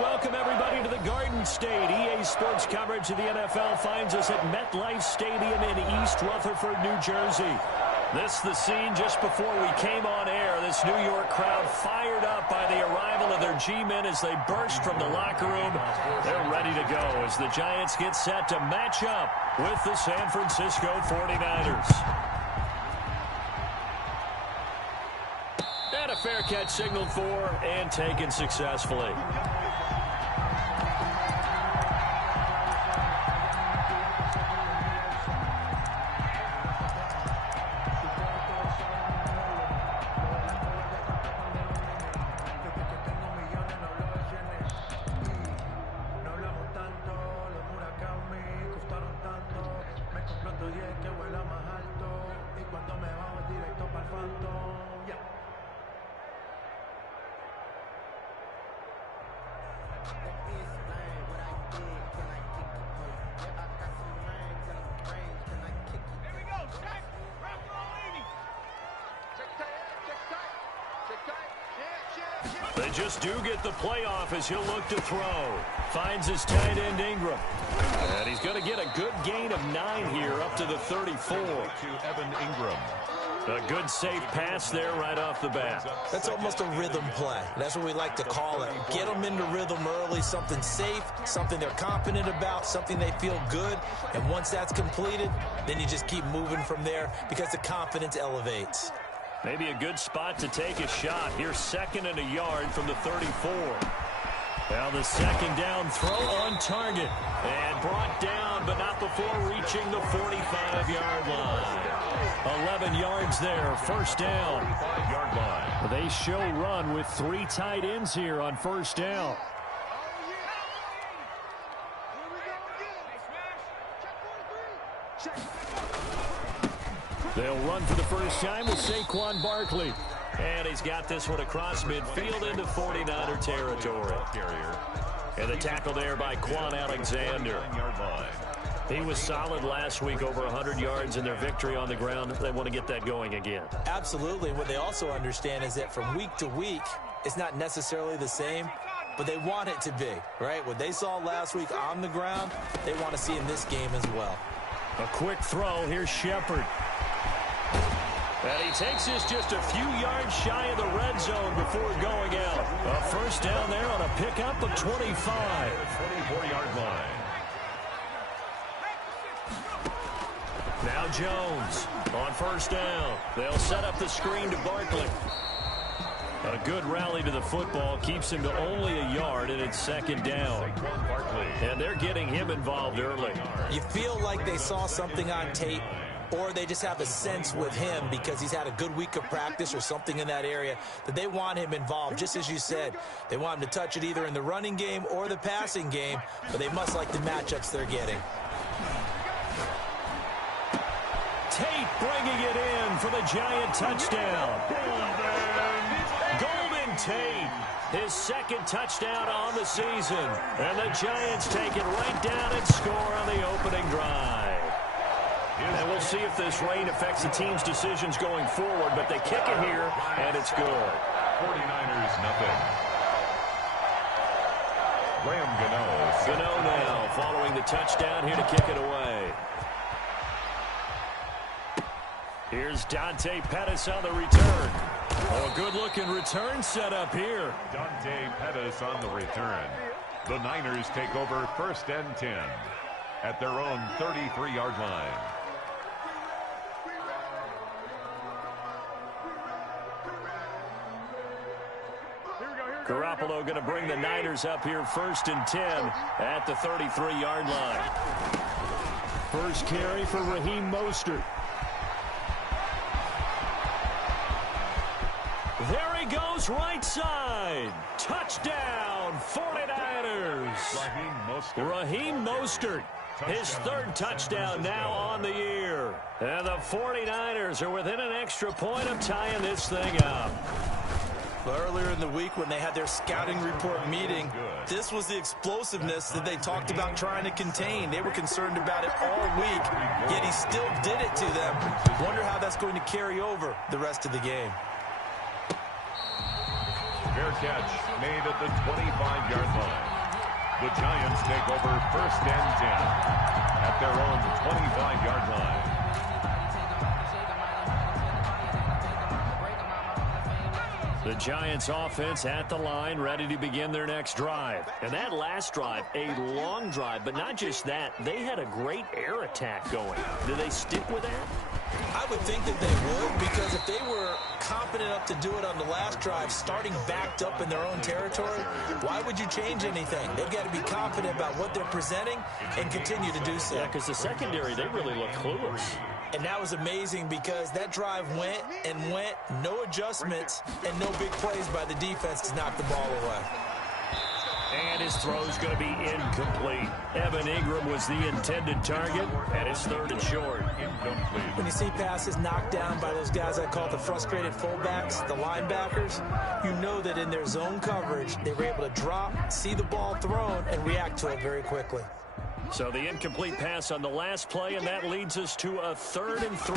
welcome everybody to the Garden State. EA Sports coverage of the NFL finds us at MetLife Stadium in East Rutherford, New Jersey. This the scene just before we came on air. This New York crowd fired up by the arrival of their G-men as they burst from the locker room. They're ready to go as the Giants get set to match up with the San Francisco 49ers. And a fair catch signaled for and taken successfully. They just do get the playoff as he'll look to throw. Finds his tight end Ingram. And he's going to get a good gain of 9 here up to the 34. To Evan Ingram. A good safe pass there right off the bat. That's almost a rhythm play. That's what we like to call it. Get them into rhythm early, something safe, something they're confident about, something they feel good. And once that's completed, then you just keep moving from there because the confidence elevates. Maybe a good spot to take a shot. Here's 2nd and a yard from the 34. Now the second down throw on target. And brought down, but not before reaching the 45-yard line. 11 yards there, first down. 5-yard line. They show run with 3 tight ends here on first down. They'll run for the first time with Saquon Barkley. And he's got this one across midfield into 49er territory. And the tackle there by Quan Alexander. He was solid last week, over 100 yards in their victory on the ground. They want to get that going again. Absolutely. What they also understand is that from week to week, it's not necessarily the same, but they want it to be, right? What they saw last week on the ground, they want to see in this game as well. A quick throw. Here's Shepard. And he takes this just a few yards shy of the red zone before going out. A first down there on a pickup of 25. 24-yard line. Now Jones on first down. They'll set up the screen to Barkley. A good rally to the football keeps him to only a yard, and it's 2nd down. And they're getting him involved early. You feel like they saw something on tape, or they just have a sense with him because he's had a good week of practice or something in that area that they want him involved. Just as you said, they want him to touch it either in the running game or the passing game, but they must like the matchups they're getting. Tate bringing it in for the Giant touchdown. Golden Tate, his 2nd touchdown on the season. And the Giants take it right down and score on the opening drive. And we'll see if this rain affects the team's decisions going forward, but they kick it here, and it's good. 49ers, nothing. Graham Gano. Gano now following the touchdown here to kick it away. Here's Dante Pettis on the return. Oh, a good-looking return set up here. Dante Pettis on the return. The Niners take over 1st and 10 at their own 33-yard line. Garoppolo going to bring the Niners up here 1st and 10 at the 33-yard line. First carry for Raheem Mostert. There he goes, right side. Touchdown, 49ers. Raheem Mostert, his 3rd touchdown now on the year. And the 49ers are within an extra point of tying this thing up. Earlier in the week when they had their scouting report meeting, this was the explosiveness that they talked about trying to contain. They were concerned about it all week, yet he still did it to them. Wonder how that's going to carry over the rest of the game. Fair catch made at the 25-yard line. The Giants take over 1st and 10 at their own 25-yard line. The Giants offense at the line, ready to begin their next drive. And that last drive, a long drive, but not just that. They had a great air attack going. Do they stick with that? I would think that they would, because if they were confident enough to do it on the last drive, starting backed up in their own territory, why would you change anything? They've got to be confident about what they're presenting and continue to do so. Yeah, because the secondary, they really look clueless. And that was amazing because that drive went and went, no adjustments, and no big plays by the defense to knock the ball away. And his throw's going to be incomplete. Evan Ingram was the intended target, and it's 3rd and short. Incomplete. When you see passes knocked down by those guys I call the frustrated fullbacks, the linebackers, you know that in their zone coverage, they were able to drop, see the ball thrown, and react to it very quickly. So the incomplete pass on the last play, and that leads us to a 3rd and 3.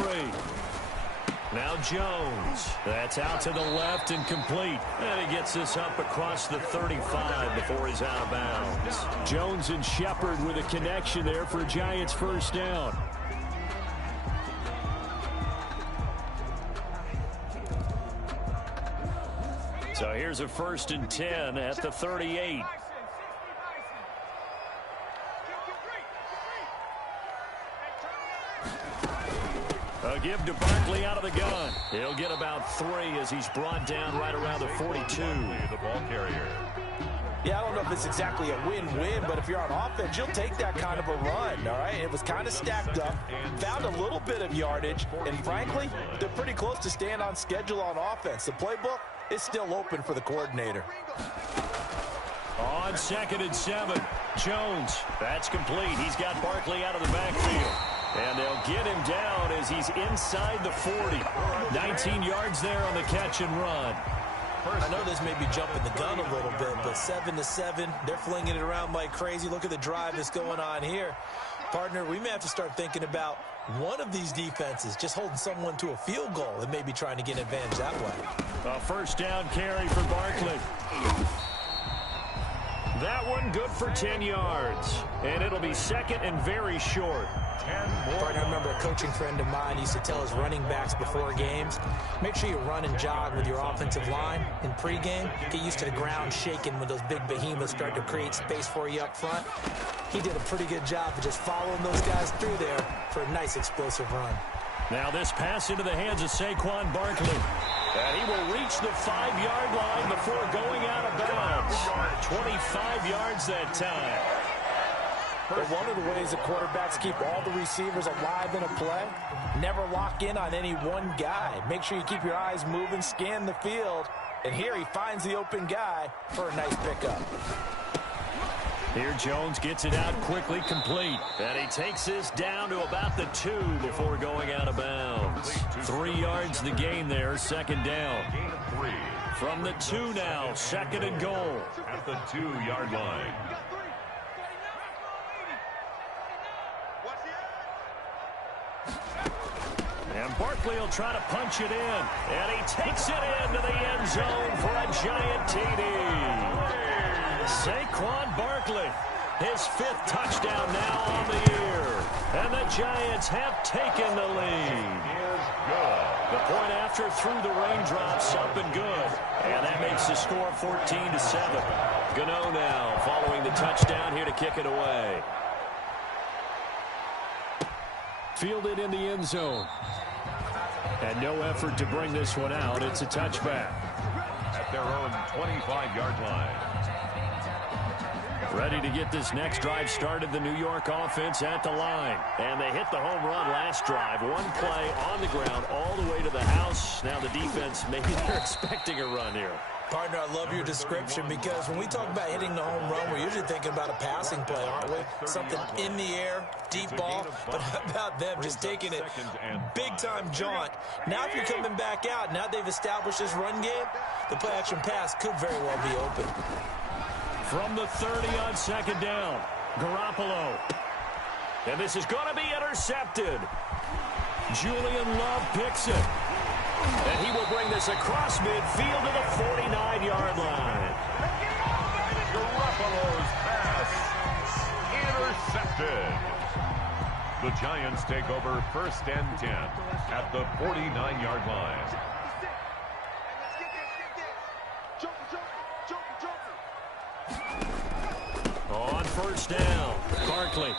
Now Jones. That's out to the left and complete. And he gets this up across the 35 before he's out of bounds. Jones and Shepard with a connection there for Giants' 1st down. So here's a 1st and 10 at the 38. A give to Barkley out of the gun. He'll get about 3 as he's brought down right around the 42. The ball carrier. Yeah, I don't know if it's exactly a win-win, but if you're on offense, you'll take that kind of a run, all right? It was kind of stacked up, found a little bit of yardage, and frankly, they're pretty close to staying on schedule on offense. The playbook is still open for the coordinator. On 2nd and 7, Jones. That's complete. He's got Barkley out of the backfield. And they'll get him down as he's inside the 40. 19 yards there on the catch and run. I know this may be jumping the gun a little bit, but 7-7, they're flinging it around like crazy. Look at the drive that's going on here. Partner, we may have to start thinking about one of these defenses just holding someone to a field goal and maybe trying to get an advantage that way. A 1st down carry for Barkley. That one good for 10 yards. And it'll be 2nd and very short. Partner, I remember a coaching friend of mine used to tell his running backs before games, make sure you run and jog with your offensive line in pregame. Get used to the ground shaking when those big behemoths start to create space for you up front. He did a pretty good job of just following those guys through there for a nice explosive run. Now this pass into the hands of Saquon Barkley. And he will reach the 5-yard line before going out of bounds. 25 yards that time. But one of the ways that quarterbacks keep all the receivers alive in a play, never lock in on any one guy. Make sure you keep your eyes moving, scan the field. And here he finds the open guy for a nice pickup. Here Jones gets it out quickly, complete. And he takes this down to about the 2 before going out of bounds. 3 yards the gain there, 2nd down. From the 2 now, 2nd and goal. At the 2-yard line. And Barkley will try to punch it in. And he takes it into the end zone for a giant TD. Saquon Barkley, his 5th touchdown now on the year. And the Giants have taken the lead. The point after through the raindrops up and good. And that makes the score 14-7. Gano now following the touchdown here to kick it away. Fielded in the end zone. And no effort to bring this one out. It's a touchback. At their own 25-yard line. Ready to get this next drive started, the New York offense at the line. And they hit the home run last drive. One play on the ground all the way to the house. Now the defense, maybe they're expecting a run here. Partner, I love your description because when we talk about hitting the home run, we're usually thinking about a passing play, aren't we? Something in the air, deep ball. But how about them just taking it big-time jaunt? Now if you're coming back out, now they've established this run game, the play-action pass could very well be open. From the 30 on 2nd down, Garoppolo. And this is going to be intercepted. Julian Love picks it. And he will bring this across midfield to the 49-yard line. Garoppolo's pass intercepted. The Giants take over 1st and 10 at the 49-yard line. On 1st down, Barkley.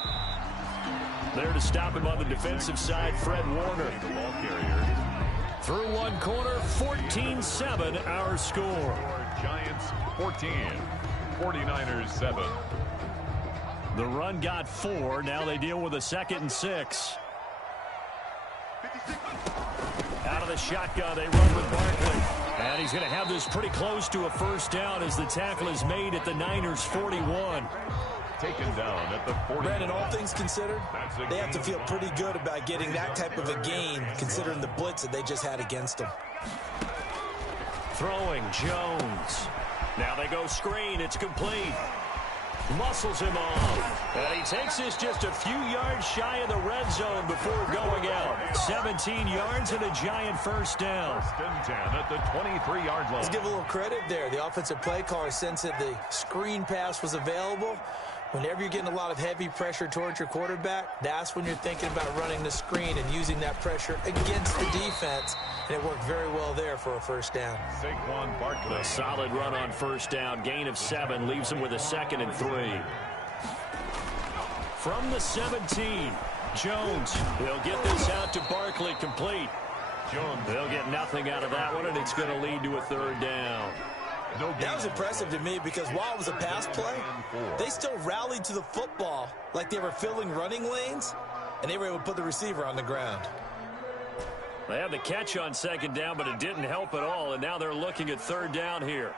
There to stop him on the defensive side, Fred Warner. The ball carrier. Through one quarter, 14-7 our score. Giants 14, 49ers 7. The run got 4. Now they deal with a 2nd and 6. Out of the shotgun, they run with Barkley. And he's going to have this pretty close to a 1st down as the tackle is made at the Niners' 41. Taken down at the 40. Brandon, all things considered, they have to feel pretty good about getting that type of a gain, considering the blitz that they just had against them. Throwing, Jones. Now they go screen. It's complete. Muscles him off. And he takes this just a few yards shy of the red zone before going out. 17 yards and a Giant 1st down. 1st and 10 at the 23-yard line. Let's give a little credit there. The offensive play caller sensed that the screen pass was available. Whenever you're getting a lot of heavy pressure towards your quarterback, that's when you're thinking about running the screen and using that pressure against the defense. And it worked very well there for a 1st down. Saquon Barkley. A solid run on 1st down. Gain of 7 leaves him with a 2nd and 3. From the 17, Jones. He'll get this out to Barkley, complete. Jones. They'll get nothing out of that one, and it's going to lead to a 3rd down. That was impressive to me because while it was a pass play, they still rallied to the football like they were filling running lanes, and they were able to put the receiver on the ground. They had the catch on 2nd down, but it didn't help at all, and now they're looking at 3rd down here.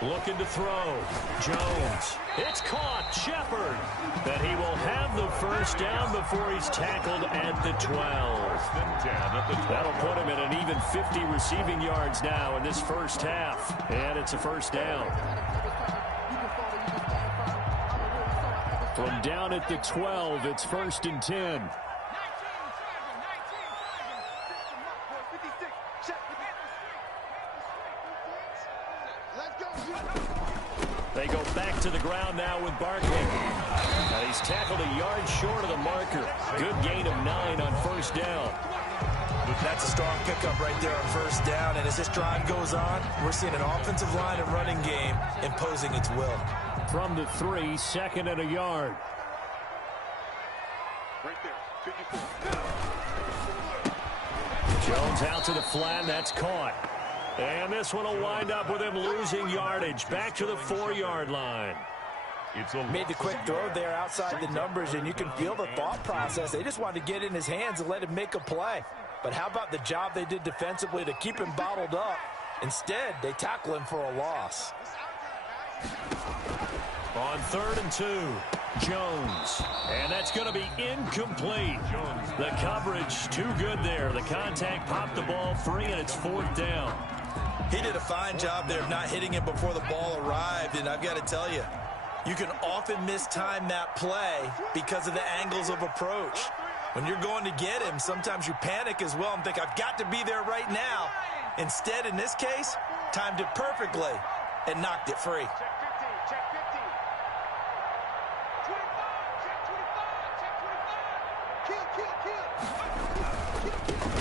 Looking to throw. Jones. It's caught. Shepard. But he will have the 1st down before he's tackled at the 12. 1st and 10 at the 12. That'll put him at an even 50 receiving yards now in this 1st half. And it's a 1st down. From down at the 12, it's 1st and 10. They go back to the ground now with Barkley. And he's tackled a yard short of the marker. Good gain of 9 on 1st down. That's a strong pickup right there on 1st down. And as this drive goes on, we're seeing an offensive line and running game imposing its will. From the 3, 2nd and a yard. Right there, 54. Jones out to the flat, and that's caught. And this one will wind up with him losing yardage. Back to the 4-yard line. Made the quick throw there outside the numbers, and you can feel the thought process. They just wanted to get in his hands and let him make a play. But how about the job they did defensively to keep him bottled up? Instead, they tackle him for a loss. On 3rd and 2, Jones. And that's going to be incomplete. The coverage too good there. The contact popped the ball free, and it's 4th down. He did a fine job there of not hitting him before the ball arrived, and I've got to tell you, you can often mistime that play because of the angles of approach. When you're going to get him, sometimes you panic as well and think, I've got to be there right now. Instead, in this case, timed it perfectly and knocked it free.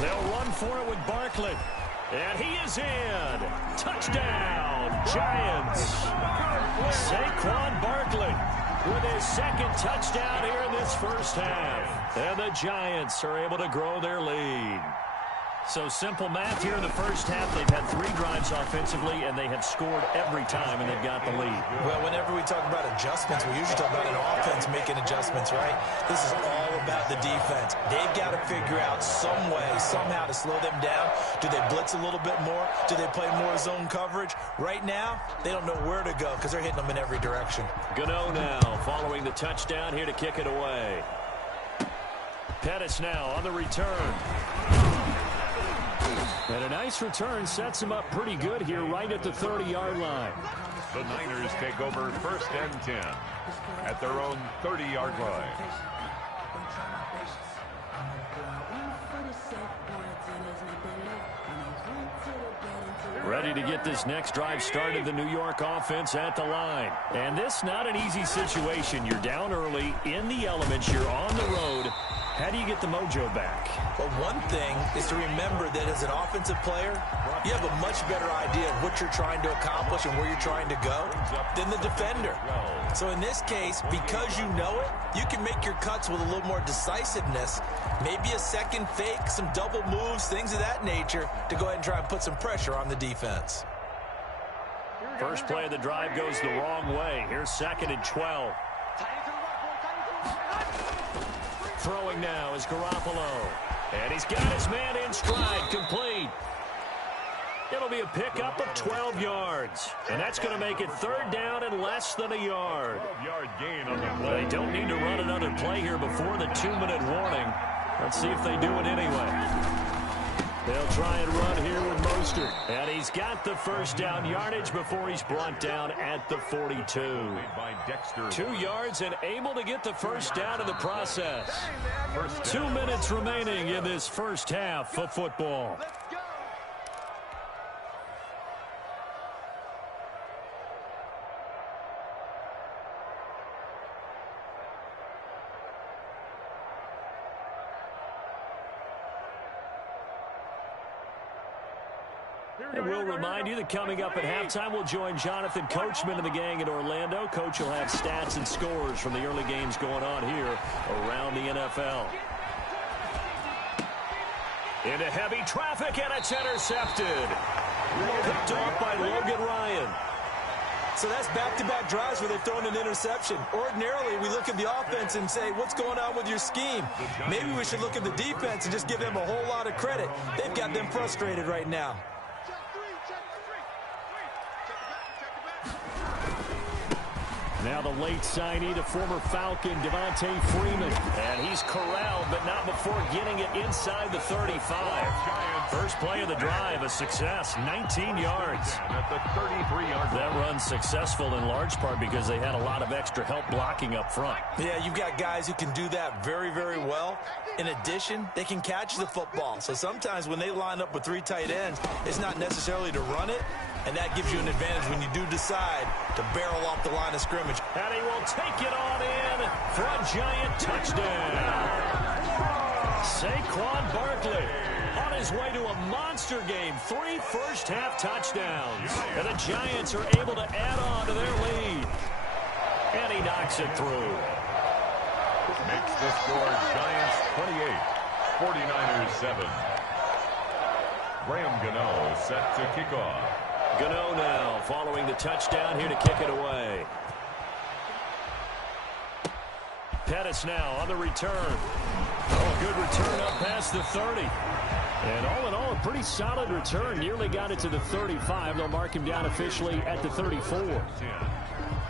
They'll run for it with Barkley. And he is in. Touchdown, Giants. Saquon Barkley with his 2nd touchdown here in this 1st half. And the Giants are able to grow their lead. So simple math here in the 1st half. They've had 3 drives offensively, and they have scored every time, and they've got the lead. Well, whenever we talk about adjustments, we usually talk about an offense making adjustments, right? This is all about the defense. They've got to figure out some way, somehow to slow them down. Do they blitz a little bit more? Do they play more zone coverage? Right now, they don't know where to go because they're hitting them in every direction. Gano now following the touchdown here to kick it away. Pettis now on the return. And a nice return sets him up pretty good here right at the 30-yard line. The Niners take over 1st and 10 at their own 30-yard line. Ready to get this next drive started, the New York offense at the line. And this not an easy situation. You're down early, in the elements, you're on the road. How do you get the mojo back? Well, one thing is to remember that as an offensive player, you have a much better idea of what you're trying to accomplish and where you're trying to go than the defender. So in this case, because you know it, you can make your cuts with a little more decisiveness, maybe a second fake, some double moves, things of that nature, to go ahead and try and put some pressure on the defense. First play of the drive goes the wrong way. Here's 2nd and 12. Throwing now is Garoppolo. And he's got his man in stride, complete. It'll be a pickup of 12 yards. And that's going to make it 3rd down and less than a yard. 12-yard gain on the play. They don't need to run another play here before the 2-minute warning. Let's see if they do it anyway. They'll try and run here with Mostert. And he's got the first down yardage before he's brought down at the 42. 2 yards and able to get the first down in the process. 2 minutes remaining in this first half of football. And we'll remind you that coming up at halftime, we'll join Jonathan Coachman and the gang in Orlando. Coach will have stats and scores from the early games going on here around the NFL. Into heavy traffic, and it's intercepted. Picked off by Logan Ryan. So that's back-to-back drives where they've thrown an interception. Ordinarily, we look at the offense and say, what's going on with your scheme? Maybe we should look at the defense and just give them a whole lot of credit. They've got them frustrated right now. Now the late signee, the former Falcon, Devontae Freeman. And he's corralled, but not before getting it inside the 35. First play of the drive, a success, 19 yards. At the 33-yard line. That run's successful in large part because they had a lot of extra help blocking up front. Yeah, you've got guys who can do that very, very well. In addition, they can catch the football. So sometimes when they line up with 3 tight ends, it's not necessarily to run it. And that gives you an advantage when you do decide to barrel off the line of scrimmage. And he will take it on in for a giant touchdown. Saquon Barkley on his way to a monster game. 3 first-half touchdowns. And the Giants are able to add on to their lead. And he knocks it through. Makes the score Giants 28, 49ers 7. Graham Gano set to kick off. Gano now following the touchdown here to kick it away. Pettis now on the return. Oh, good return up past the 30. And all in all, a pretty solid return. Nearly got it to the 35. They'll mark him down officially at the 34.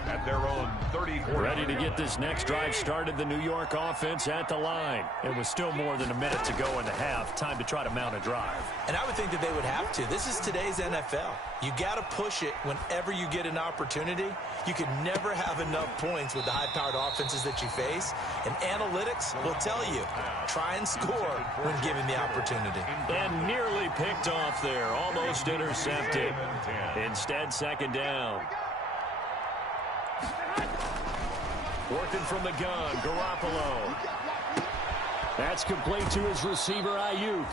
At their own 34. Ready to get this next drive started, the New York offense at the line. It was still more than a minute to go in the half. Time to try to mount a drive. And I would think that they would have to. This is today's NFL. You got to push it whenever you get an opportunity. You can never have enough points with the high-powered offenses that you face. And analytics will tell you, try and score when given the opportunity. And nearly picked off there. Almost intercepted. Instead, 2nd down. Working from the gun, Garoppolo. That's complete to his receiver, Ayuk.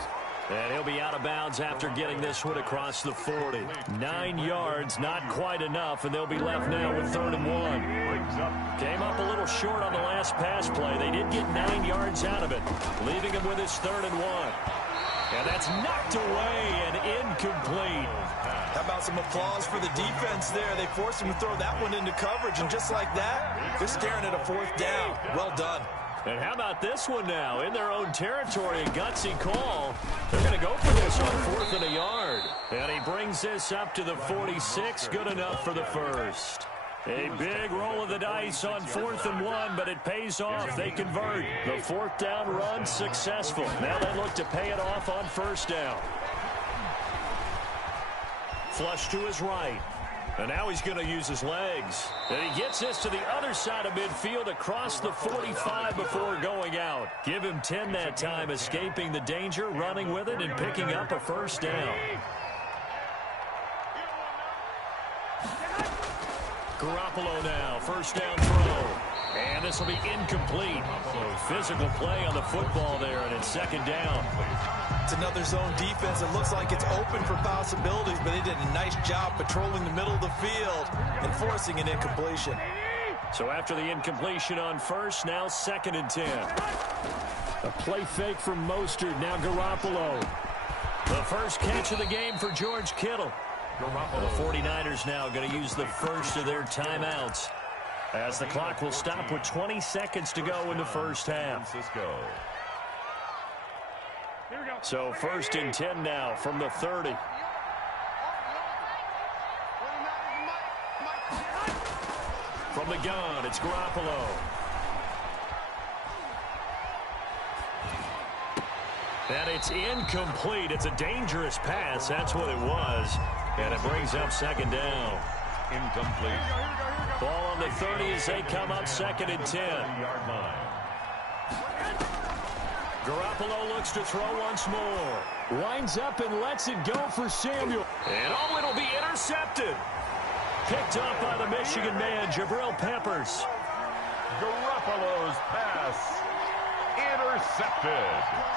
And he'll be out of bounds after getting this one across the 40. 9 yards, not quite enough, and they'll be left now with 3rd and 1. Came up a little short on the last pass play. They did get 9 yards out of it, leaving him with his 3rd and 1. And that's knocked away and incomplete. How about some applause for the defense there? They forced him to throw that one into coverage, and just like that, they're staring at a 4th down. Well done. And how about this one now? In their own territory, a gutsy call. They're going to go for this on 4th and a yard. And he brings this up to the 46. Good enough for the first. A big roll of the dice on 4th and 1, but it pays off. They convert. The 4th down run successful. Now they look to pay it off on 1st down. Flush to his right. And now he's going to use his legs. And he gets this to the other side of midfield across the 45 before going out. Give him 10 that time, escaping the danger, running with it, and picking up a 1st down. Garoppolo now, first down throw. And this will be incomplete. Physical play on the football there, and it's second down. It's another zone defense. It looks like it's open for possibilities, but they did a nice job patrolling the middle of the field and forcing an incompletion. So after the incompletion on first, now 2nd and 10. A play fake from Mostert, now Garoppolo. The first catch of the game for George Kittle. The 49ers now going to use the first of their timeouts, as the clock will stop with 20 seconds to go in the first half. So 1st and 10 now from the 30. From the gun, it's Garoppolo. And it's incomplete. It's a dangerous pass. That's what it was. And it brings up 2nd down. Incomplete. Ball on the 30 as they come up 2nd and 10. Garoppolo looks to throw once more. Winds up and lets it go for Samuel. And oh, it'll be intercepted. Picked up by the Michigan man, Jabril Peppers. Garoppolo's pass intercepted.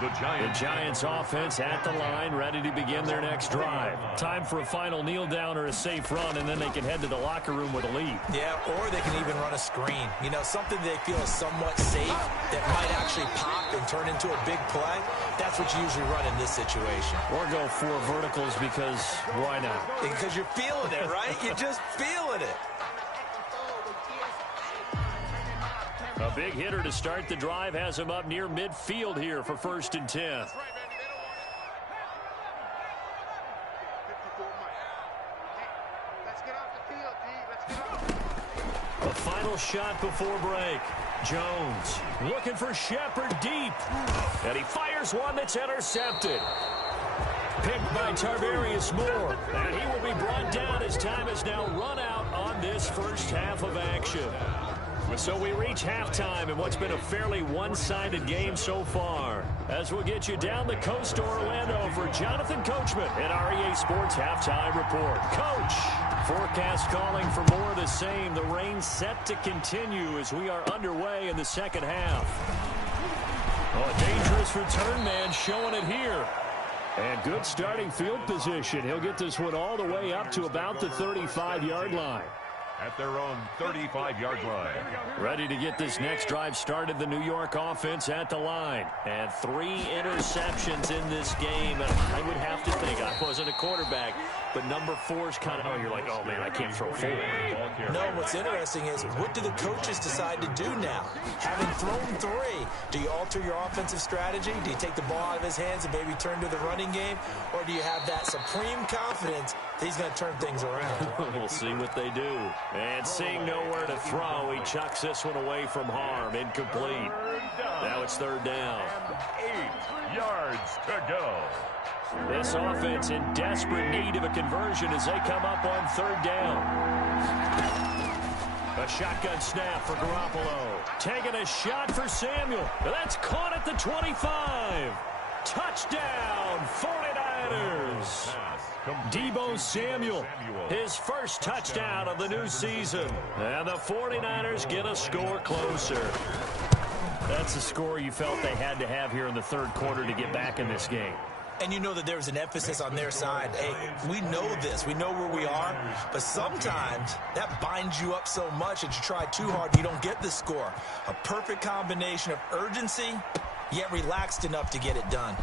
The Giants offense at the line, ready to begin their next drive. Time for a final kneel down or a safe run, and then they can head to the locker room with a lead. Yeah, or they can even run a screen. You know, something they feel is somewhat safe that might actually pop and turn into a big play. That's what you usually run in this situation. Or go 4 verticals because why not? Because you're feeling it, right? You're just feeling it. A big hitter to start the drive has him up near midfield here for 1st and 10. A final shot before break. Jones looking for Shepard deep. And he fires one that's intercepted. Picked by Tarvarius Moore. And he will be brought down as time has now run out on this first half of action. So we reach halftime in what's been a fairly one-sided game so far. As we'll get you down the coast to Orlando for Jonathan Coachman at our EA Sports Halftime Report. Coach, forecast calling for more of the same. The rain set to continue as we are underway in the second half. Oh, a dangerous return man showing it here. And good starting field position. He'll get this one all the way up to about the 35-yard line. At their own 35-yard line. Ready to get this next drive started, the New York offense at the line. And 3 interceptions in this game. And I would have to think, I wasn't a quarterback, but number 4 is kind of, oh, you're like, oh, man, I can't throw 4. No, what's interesting is, what do the coaches decide to do now? Having thrown 3, do you alter your offensive strategy? Do you take the ball out of his hands and maybe turn to the running game? Or do you have that supreme confidence that he's going to turn things around? We'll see what they do. And seeing nowhere to throw, he chucks this one away from harm. Incomplete. Now it's 3rd down. 8 yards to go. This offense in desperate need of a conversion as they come up on 3rd down. A shotgun snap for Garoppolo. Taking a shot for Samuel. That's caught at the 25. Touchdown, 49ers. Deebo Samuel, his first touchdown of the new season. And the 49ers get a score closer. That's the score you felt they had to have here in the 3rd quarter to get back in this game. And you know that there was an emphasis on their side. Hey, we know this. We know where we are. But sometimes that binds you up so much that you try too hard, you don't get the score. A perfect combination of urgency, yet relaxed enough to get it done.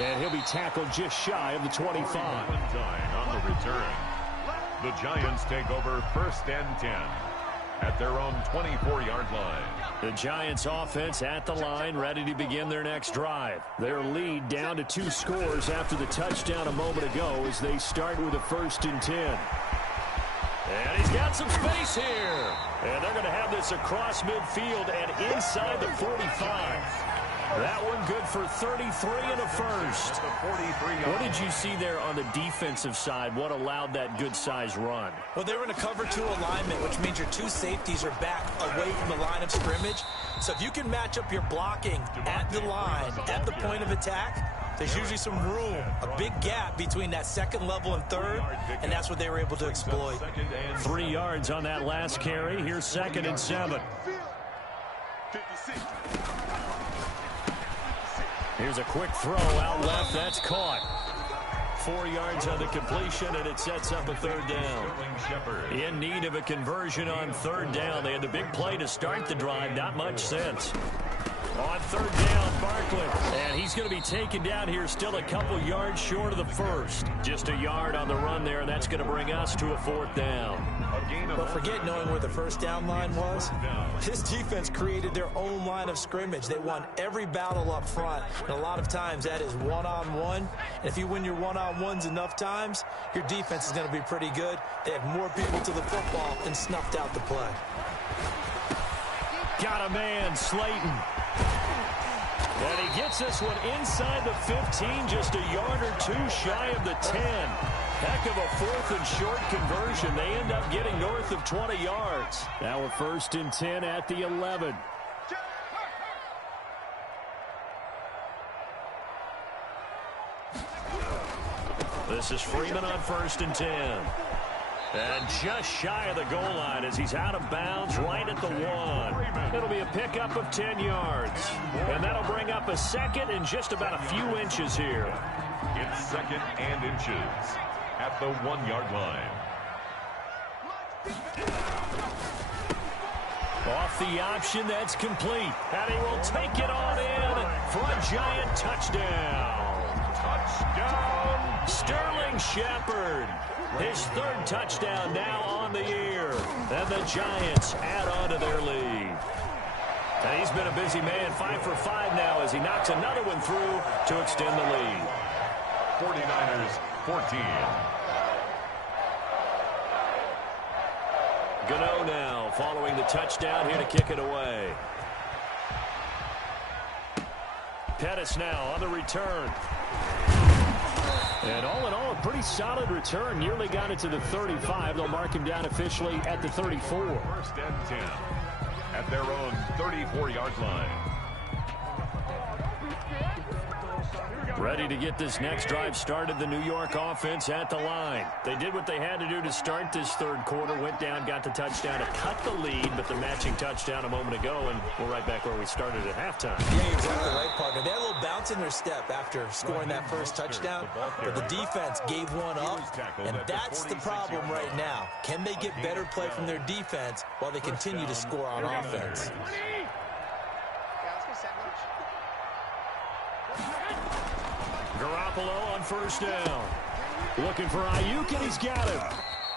And he'll be tackled just shy of the 25. On the return. The Giants take over 1st and 10 at their own 24-yard line. The Giants offense at the line, ready to begin their next drive. Their lead down to 2 scores after the touchdown a moment ago as they start with a 1st and 10. And he's got some space here. And they're going to have this across midfield and inside the 45. That one good for 33 and a first. What did you see there on the defensive side? What allowed that good-sized run? Well, they were in a cover 2 alignment, which means your 2 safeties are back away from the line of scrimmage. So if you can match up your blocking at the line, at the point of attack, There's usually some room, a big gap between that second level and third, and that's what they were able to exploit. 3 yards on that last carry. Here's 2nd and 7. Here's a quick throw out left. That's caught. 4 yards on the completion, and it sets up a 3rd down. In need of a conversion on 3rd down. They had the big play to start the drive. Not much sense. On 3rd down, Barkley. And he's going to be taken down here, still a couple yards short of the first. Just a yard on the run there, and that's going to bring us to a 4th down. But forget knowing where the 1st down line was. This defense created their own line of scrimmage. They won every battle up front, and a lot of times that is one-on-one. And if you win your one-on-ones enough times, your defense is going to be pretty good. They have more people to the football and snuffed out the play. Got a man, Slayton. And he gets this one inside the 15, just a yard or 2 shy of the 10. Heck of a 4th and short conversion. They end up getting north of 20 yards. Now a 1st and 10 at the 11. This is Freeman on 1st and 10. And just shy of the goal line as he's out of bounds right at the 1. It'll be a pickup of 10 yards. And that'll bring up a 2nd and just about a few inches here. It's 2nd and inches at the 1-yard line. Off the option, that's complete. And he will take it on in for a Giant touchdown. Touchdown! Sterling Shepard. His 3rd touchdown now on the year. And the Giants add on to their lead. And he's been a busy man, 5 for 5 now as he knocks another one through to extend the lead. 49ers 14. Gano now following the touchdown here to kick it away. Pettis now on the return. And all in all, a pretty solid return. Nearly got it to the 35. They'll mark him down officially at the 34. 1st and 10 at their own 34-yard line. Ready to get this next drive started, the New York offense at the line. They did what they had to do to start this 3rd quarter, went down, got the touchdown to cut the lead, but the matching touchdown a moment ago, and we're right back where we started at halftime. Yeah, you're exactly right, partner. They had a little bounce in their step after scoring that 1st touchdown, but the defense gave one up, and that's the problem right now. Can they get better play from their defense while they continue to score on offense? Garoppolo on 1st down. Looking for Ayuk, and he's got him.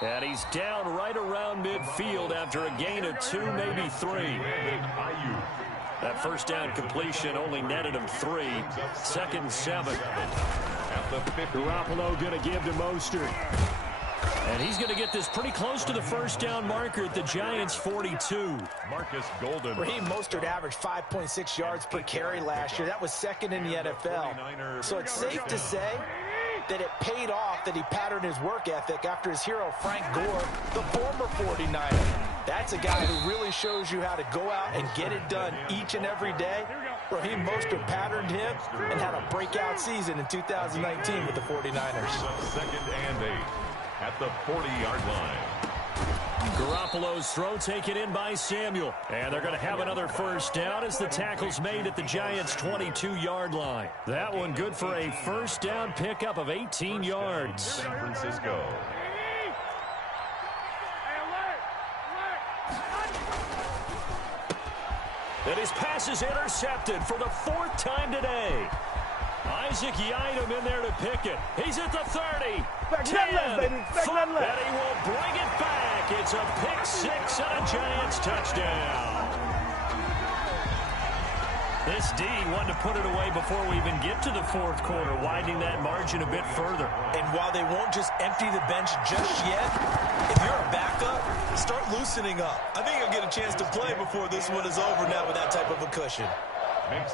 And he's down right around midfield after a gain of 2, maybe 3. That 1st down completion only netted him 3. 2nd and 7. Garoppolo going to give to Mostert. And he's going to get this pretty close to the 1st down marker at the Giants' 42. Marcus Golden. Raheem Mostert averaged 5.6 yards per carry last year. That was 2nd in the NFL. So it's safe to say that it paid off that he patterned his work ethic after his hero Frank Gore, the former 49er. That's a guy who really shows you how to go out and get it done each and every day. Raheem Mostert patterned him and had a breakout season in 2019 with the 49ers. 2nd and 8 at the 40-yard line. Garoppolo's throw taken in by Samuel. And they're going to have another 1st down as the tackle's made at the Giants' 22-yard line. That one good for a 1st down pickup of 18 yards. San Francisco. And his pass is intercepted for the 4th time today. Isaac Yiadom in there to pick it. He's at the 30, 10, and he will bring it back. It's a pick 6 and a Giants touchdown. This D wanted to put it away before we even get to the 4th quarter, widening that margin a bit further. And while they won't just empty the bench just yet, if you're a backup, start loosening up. I think you'll get a chance to play before this one is over now with that type of a cushion.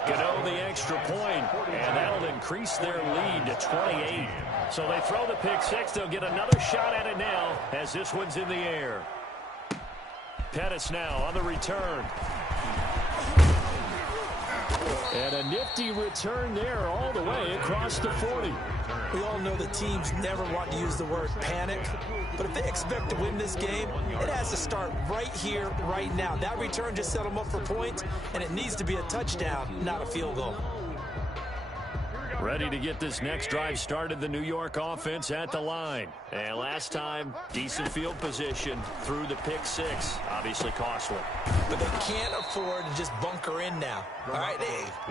Gano the extra point, and that'll increase their lead to 28. So they throw the pick 6. They'll get another shot at it now as this one's in the air. Pettis now on the return. And a nifty return there all the way across the 40. We all know the teams never want to use the word panic, but if they expect to win this game, it has to start right here, right now. That return just set them up for points, and it needs to be a touchdown, not a field goal. Ready to get this next drive started, the New York offense at the line. And last time, decent field position through the pick six. Obviously costly. But they can't afford to just bunker in now. All right,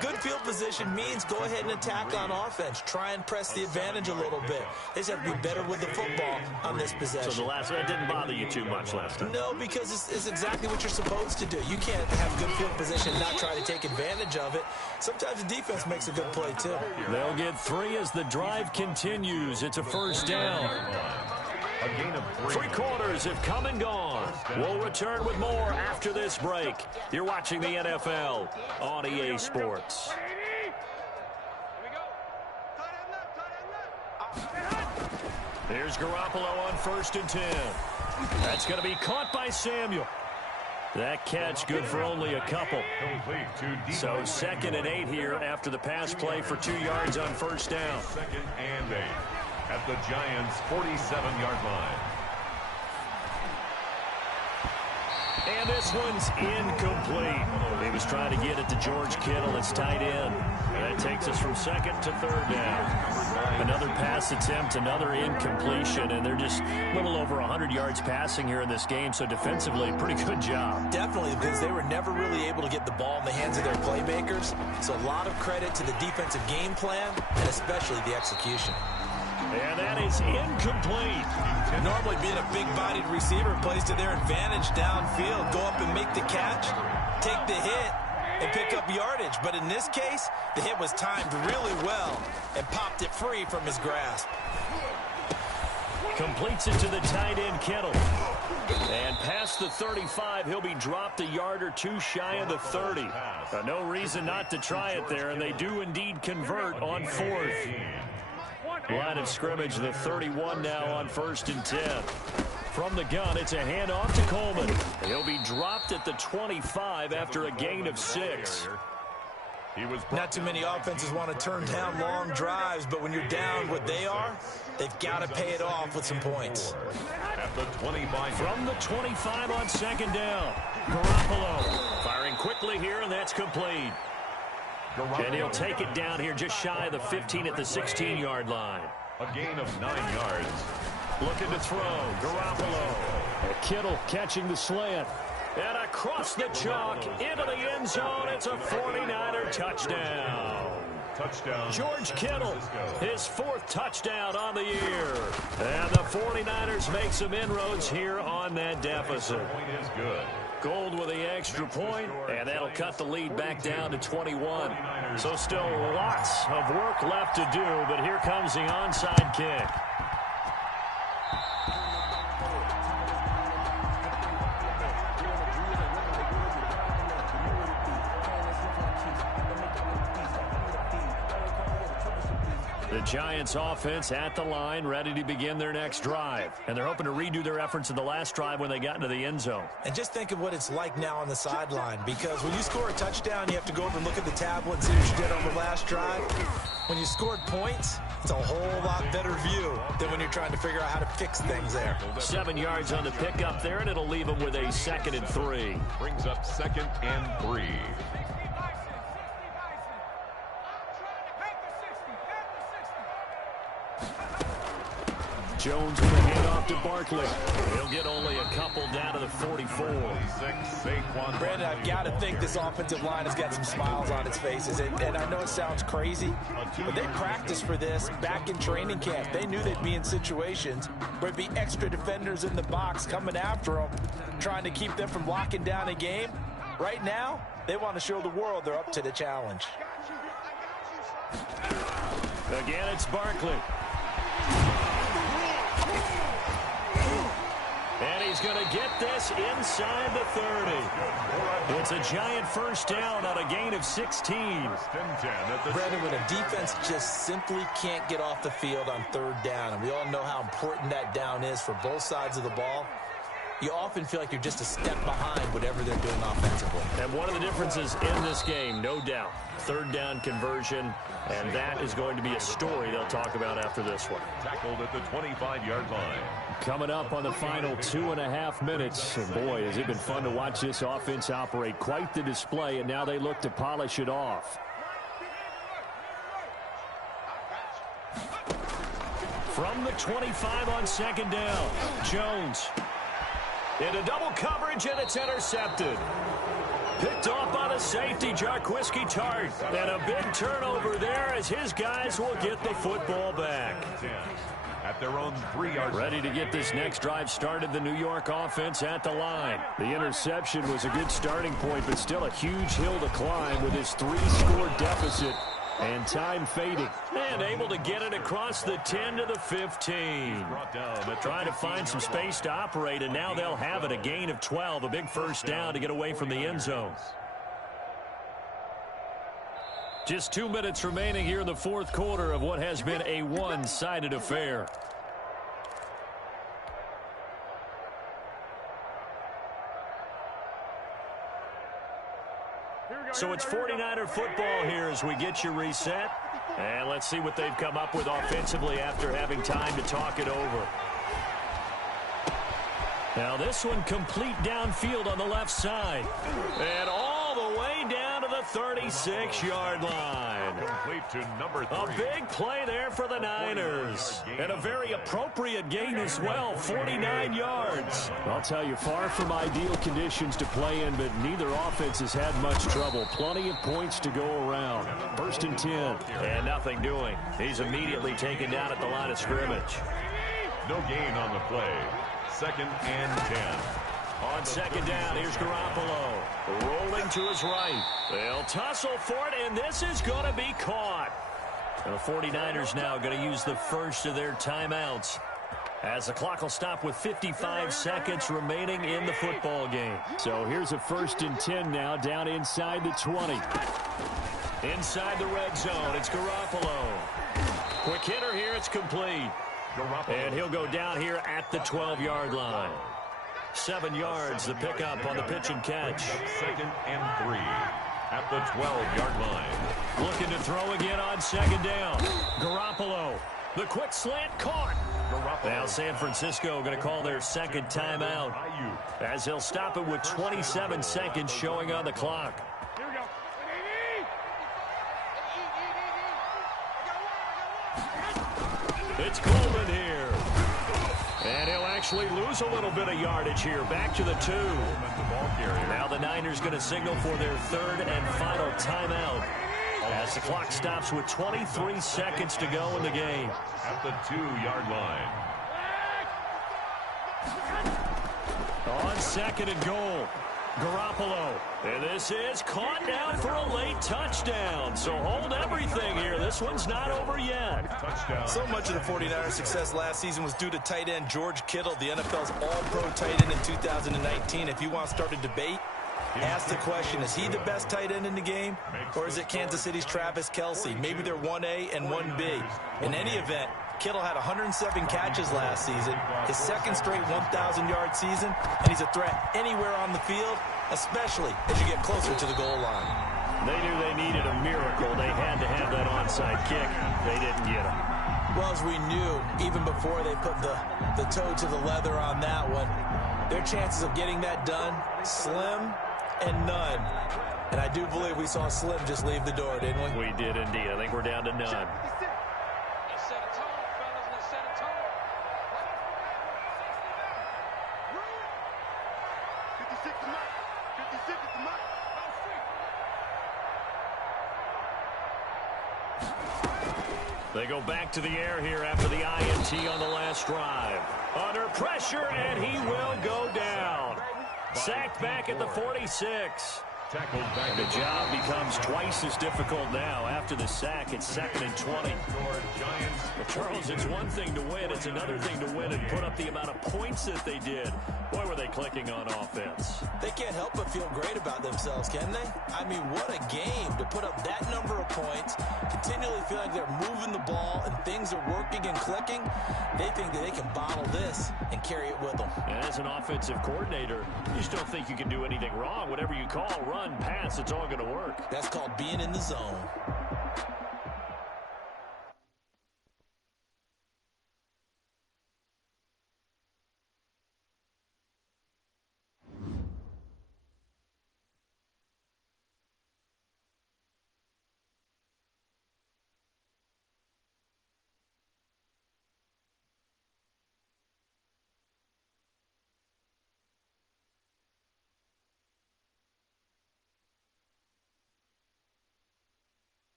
good field position means go ahead and attack on offense. Try and press the advantage a little bit. They just have to be better with the football on this possession. So that didn't bother you too much last time? No, because it's exactly what you're supposed to do. You can't have good field position and not try to take advantage of it. Sometimes the defense makes a good play, too. They'll get 3 as the drive continues. It's a first down. A gain of 3. 3 quarters have come and gone. We'll return with more after this break. You're watching the NFL on EA Sports. Here's Garoppolo on 1st and 10. That's going to be caught by Samuel. That catch good for only a couple. So 2nd and 8 here after the pass play for 2 yards on 1st down. 2nd and 8 at the Giants' 47-yard line. And this one's incomplete. He was trying to get it to George Kittle. It's tight end. And that takes us from 2nd to 3rd down. Another pass attempt, another incompletion, and they're just a little over 100 yards passing here in this game, so defensively, pretty good job. Definitely, because they were never really able to get the ball in the hands of their playmakers, so a lot of credit to the defensive game plan, and especially the execution. And that is incomplete. Normally being a big-bodied receiver plays to their advantage downfield. Go up and make the catch, take the hit, and pick up yardage. But in this case, the hit was timed really well and popped it free from his grasp. Completes it to the tight end, Kittle. And past the 35, he'll be dropped a yard or two shy of the 30. No reason not to try it there, and they do indeed convert on 4th. Line of scrimmage, the 31 now on 1st and 10. From the gun, it's a handoff to Coleman. He'll be dropped at the 25 after a gain of 6. Not too many offenses want to turn down long drives, but when you're down what they are, they've got to pay it off with some points. At the 25. From the 25 on 2nd down. Garoppolo firing quickly here, and that's complete. And he'll take it down here just shy of the 15 at the 16-yard line. A gain of 9 yards. Looking to throw. Garoppolo. Kittle catching the slant. And across the chalk into the end zone. It's a 49er touchdown. Touchdown. George Kittle, his 4th touchdown on the year. And the 49ers make some inroads here on that deficit. Point is good. Gold with the extra point, and that'll cut the lead back down to 21. So still lots of work left to do, but here comes the onside kick. The Giants offense at the line, ready to begin their next drive. And they're hoping to redo their efforts in the last drive when they got into the end zone. And just think of what it's like now on the sideline, because when you score a touchdown, you have to go over and look at the tablet and see what you did on the last drive. When you scored points, it's a whole lot better view than when you're trying to figure out how to fix things there. 7 yards on the pickup there, and it'll leave them with a 2nd and 3. Brings up 2nd and 3. Jones with a handoff to Barkley. He'll get only a couple down to the 44. Brandon, I've got to think this offensive line has got some smiles on its faces. And I know it sounds crazy, but they practiced for this back in training camp. They knew they'd be in situations where there'd be extra defenders in the box coming after them, trying to keep them from locking down a game. Right now, they want to show the world they're up to the challenge. Again, it's Barkley. And he's going to get this inside the 30. It's a giant first down on a gain of 16. Brandon, when a defense just simply can't get off the field on 3rd down, and we all know how important that down is for both sides of the ball, you often feel like you're just a step behind whatever they're doing offensively. And one of the differences in this game, no doubt, third down conversion, and that is going to be a story they'll talk about after this one. Tackled at the 25-yard line. Coming up on the final 2.5 minutes. And boy, has it been fun to watch this offense operate. Quite the display, and now they look to polish it off. From the 25 on second down, Jones. Into double coverage, and it's intercepted. Picked off by the safety, Jarquiski Tart. And a big turnover there as his guys will get the football back. At their own 3-yard line. Ready to get this next drive started, the New York offense at the line. The interception was a good starting point, but still a huge hill to climb with his 3-score deficit. And time fading. And able to get it across the 10 to the 15. Trying to find some space to operate, and now they'll have it. A gain of 12, a big first down to get away from the end zone. Just 2 minutes remaining here in the fourth quarter of what has been a one-sided affair. So it's 49er football here as we get you reset. And let's see what they've come up with offensively after having time to talk it over. Now this one complete downfield on the left side. And all the way down to the 36-yard line. Complete to number 3. A big play there for the Niners. And a very appropriate gain as well, 49 yards. I'll tell you, far from ideal conditions to play in, but neither offense has had much trouble. Plenty of points to go around. First and 10. And nothing doing. He's immediately taken down at the line of scrimmage. No gain on the play. Second and 10. On second down, here's Garoppolo. Rolling to his right. They'll tussle for it, and this is going to be caught. The 49ers now going to use the first of their timeouts, as the clock will stop with 55 seconds remaining in the football game. So here's a first and 10 now, down inside the 20. Inside the red zone, it's Garoppolo. Quick hitter here, it's complete. And he'll go down here at the 12-yard line. 7 yards, the pickup on the pitch and catch. Second and 3 at the 12-yard line. Looking to throw again on second down. Garoppolo, the quick slant caught. Now San Francisco going to call their second timeout, as they'll stop it with 27 seconds showing on the clock. It's Coleman here. And he'll actually lose a little bit of yardage here. Back to the 2. Now the Niners going to signal for their third and final timeout, as the clock stops with 23 seconds to go in the game. At the 2-yard line. On second and goal, Garoppolo. And this is caught down for a late touchdown. So hold everything here. This one's not over yet. Touchdown. So much of the 49ers' success last season was due to tight end George Kittle, the NFL's all-pro tight end in 2019. If you want to start a debate, ask the question, is he the best tight end in the game, or is it Kansas City's Travis Kelce? Maybe they're 1A and 1B. In any event, Kittle had 107 catches last season, his second straight 1,000-yard season, and he's a threat anywhere on the field, especially as you get closer to the goal line. They knew they needed a miracle. They had to have that onside kick. They didn't get it. Well, as we knew, even before they put the toe to the leather on that one, their chances of getting that done, slim and none. And I do believe we saw Slim just leave the door, didn't we? We did indeed. I think we're down to none. They go back to the air here after the INT on the last drive. Under pressure, and he will go down. Sacked back at the 46. Tackled back. And the job becomes twice as difficult now. After the sack, it's 2nd and 20. Well, Charles, it's one thing to win. It's another thing to win and put up the amount of points that they did. Boy, were they clicking on offense. They can't help but feel great about themselves, can they? I mean, what a game to put up that number of points, continually feel like they're moving the ball and things are working and clicking. They think that they can bottle this and carry it with them. And as an offensive coordinator, you just don't think you can do anything wrong. Whatever you call, run, pass, it's all going to work. That's called being in the zone.